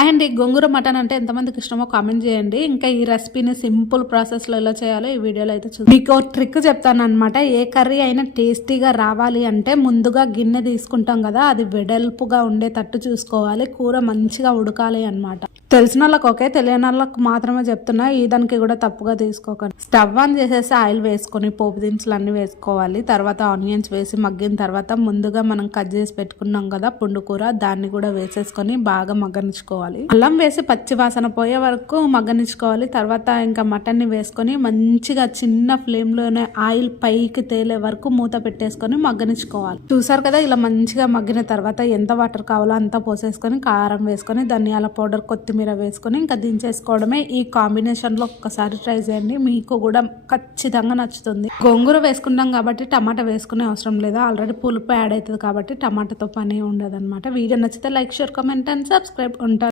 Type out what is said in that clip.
And ఈ గోంగూర mutton అంటే ఎంతమందికి ఇష్టమో కామెంట్ చేయండి. ఇంకా ఈ రెసిపీని సింపుల్ ప్రాసెస్లో ఎలా చేయాలో ఈ వీడియోలో అయితే చూద్దాం. మీకు ఒక ట్రిక్ చెప్తాను అనమాట. ఏ కర్రీ అయినా టేస్టీగా రావాలి అంటే ముందుగా గిన్నె తీసుకుంటాం కదా, అది వెడల్పుగా ఉండేటట్టు చూసుకోవాలి. కూర మంచిగా ఉడకాలి అనమాట. తెలిసిన వాళ్ళకి ఓకే, తెలియని వాళ్ళకి మాత్రమే చెప్తున్నా. ఈ దానికి కూడా తప్పుగా తీసుకోకండి. స్టవ్ ఆన్ చేసేసి ఆయిల్ వేసుకొని పోపు దినుసులు అన్ని వేసుకోవాలి. తర్వాత ఆనియన్స్ వేసి మగ్గిన తర్వాత ముందుగా మనం కట్ చేసి పెట్టుకున్నాం కదా పుండు కూర, దాన్ని కూడా వేసేసుకొని బాగా మగ్గనిచ్చుకోవాలి. అల్లం వేసి పచ్చి వాసన పోయే వరకు మగ్గనిచ్చుకోవాలి. తర్వాత ఇంకా మటన్ ని వేసుకొని మంచిగా చిన్న ఫ్లేమ్ లోనే ఆయిల్ పైకి తేలే వరకు మూత పెట్టేసుకొని మగ్గనిచ్చుకోవాలి. చూసారు కదా, ఇలా మంచిగా మగ్గిన తర్వాత ఎంత వాటర్ కావాలో అంతా పోసేసుకొని కారం వేసుకొని ధనియాల పౌడర్ కొత్తిమీర వేసుకొని ఇంకా దించేసుకోవడమే. ఈ కాంబినేషన్ లో ఒక్కసారి ట్రై చేయండి, మీకు కూడా ఖచ్చితంగా నచ్చుతుంది. గోంగూర వేసుకుంటాం కాబట్టి టమాటా వేసుకునే అవసరం లేదు, ఆల్రెడీ పులుపు యాడ్ అవుతుంది కాబట్టి టమాటాతో పని ఉండదు అనమాట. వీడియో నచ్చితే like, share, comment and subscribe. ఉంటారు.